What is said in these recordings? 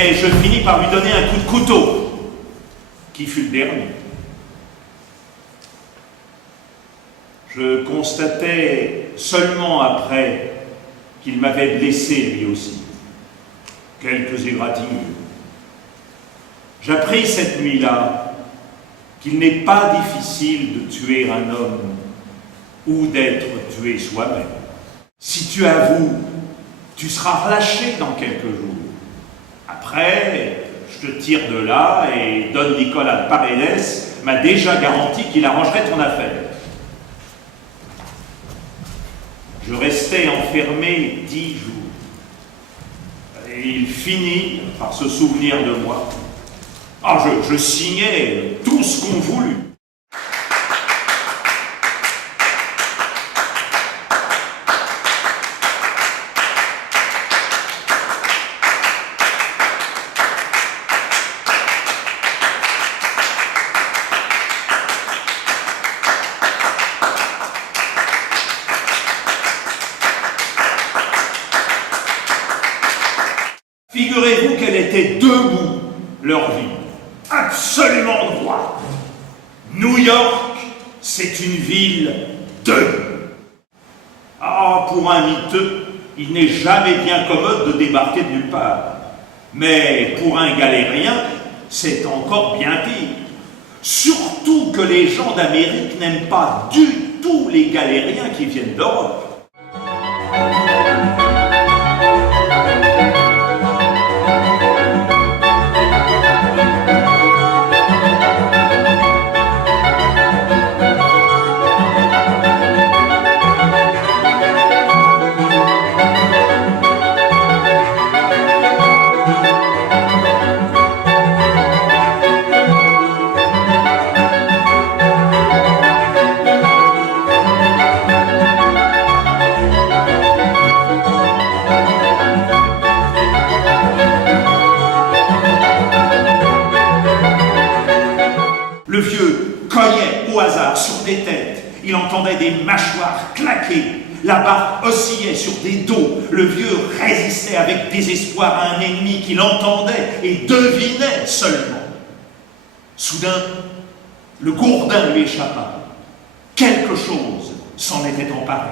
Et je finis par lui donner un coup de couteau, qui fut le dernier. Je constatais seulement après qu'il m'avait blessé lui aussi. Quelques égratignures. J'appris cette nuit-là qu'il n'est pas difficile de tuer un homme ou d'être tué soi-même. Si tu avoues, tu seras relâché dans quelques jours. Après, je te tire de là et Don Nicolas de Paredes m'a déjà garanti qu'il arrangerait ton affaire. Je restais enfermé 10 jours. Et il finit par se souvenir de moi. Ah, je signais tout ce qu'on voulut. Figurez-vous qu'elle était debout, leur vie, absolument droite. New York, c'est une ville de... Ah, pour un miteux, il n'est jamais bien commode de débarquer de nulle part. Mais pour un galérien, c'est encore bien pire. Surtout que les gens d'Amérique n'aiment pas du tout les galériens qui viennent d'Europe. Le vieux cognait au hasard sur des têtes. Il entendait des mâchoires claquer. La barre oscillait sur des dos. Le vieux résistait avec désespoir à un ennemi qu'il entendait et devinait seulement. Soudain, le gourdin lui échappa. Quelque chose s'en était emparé.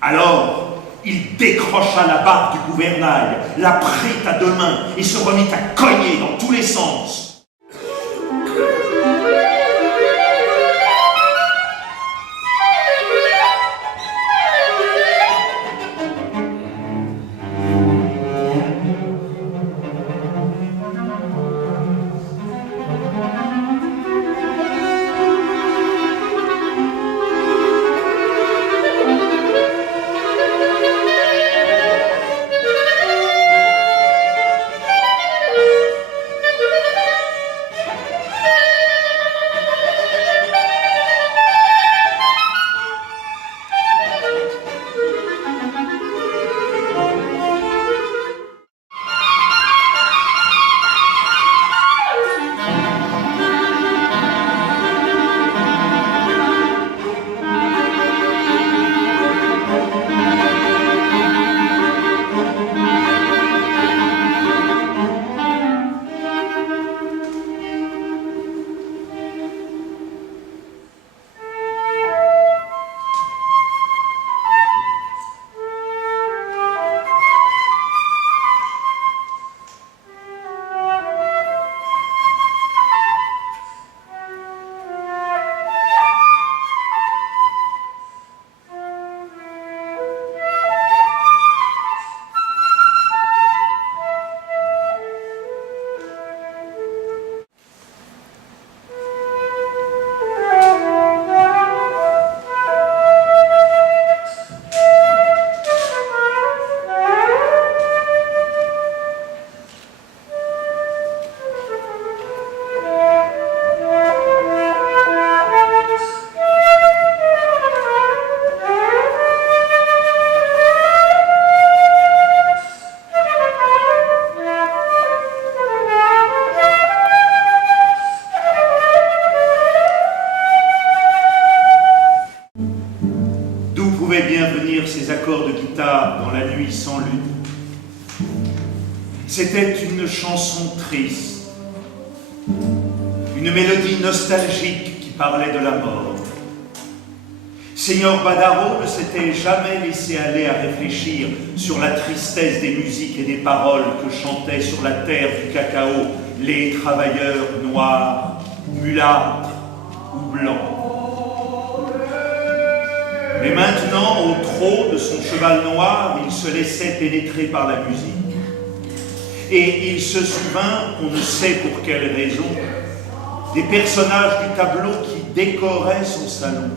Alors, il décrocha la barre du gouvernail, la prit à 2 mains et se remit à cogner dans tous les sens. Ces accords de guitare dans la nuit sans lune. C'était une chanson triste, une mélodie nostalgique qui parlait de la mort. Seigneur Badaro ne s'était jamais laissé aller à réfléchir sur la tristesse des musiques et des paroles que chantaient sur la terre du cacao les travailleurs noirs, mulâtres ou blancs. Mais maintenant, au trot de son cheval noir, il se laissait pénétrer par la musique. Et il se souvint, on ne sait pour quelle raison, des personnages du tableau qui décoraient son salon.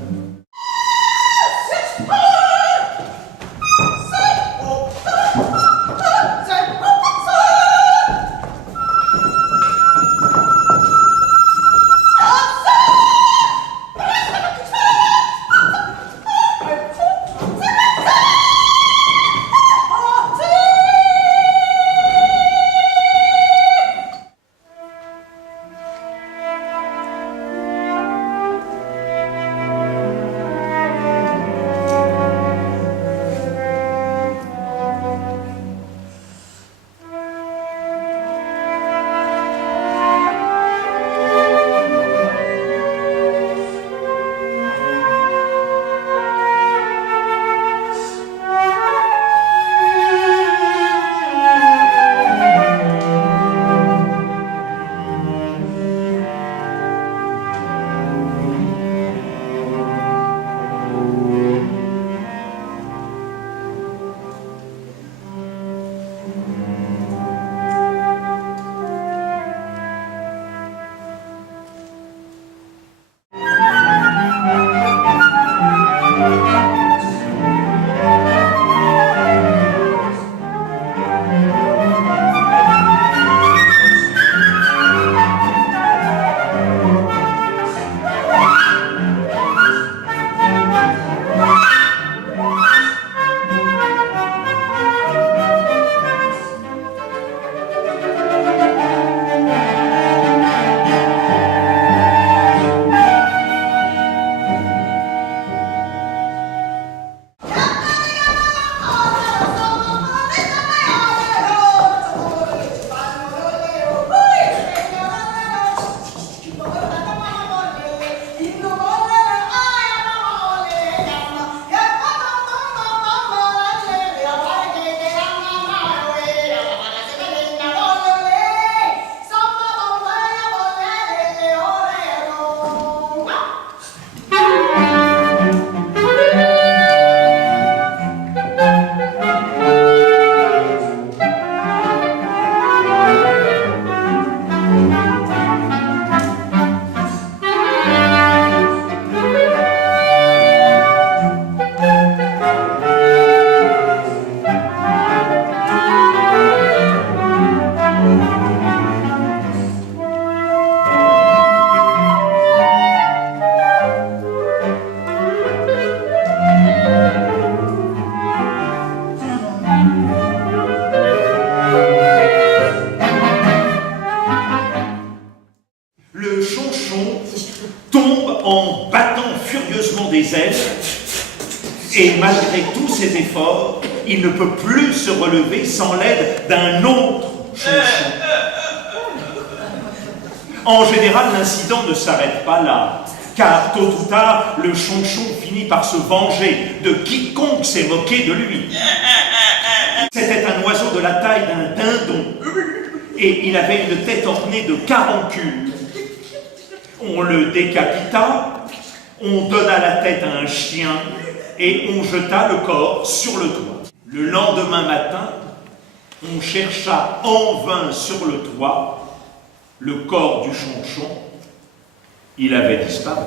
en battant furieusement des ailes, et malgré tous ses efforts, il ne peut plus se relever sans l'aide d'un autre chonchon. En général, l'incident ne s'arrête pas là, car tôt ou tard, le chonchon finit par se venger de quiconque s'est moqué de lui. C'était un oiseau de la taille d'un dindon, et il avait une tête ornée de caroncules. On le décapita, on donna la tête à un chien, et on jeta le corps sur le toit. Le lendemain matin, on chercha en vain sur le toit le corps du chonchon. Il avait disparu.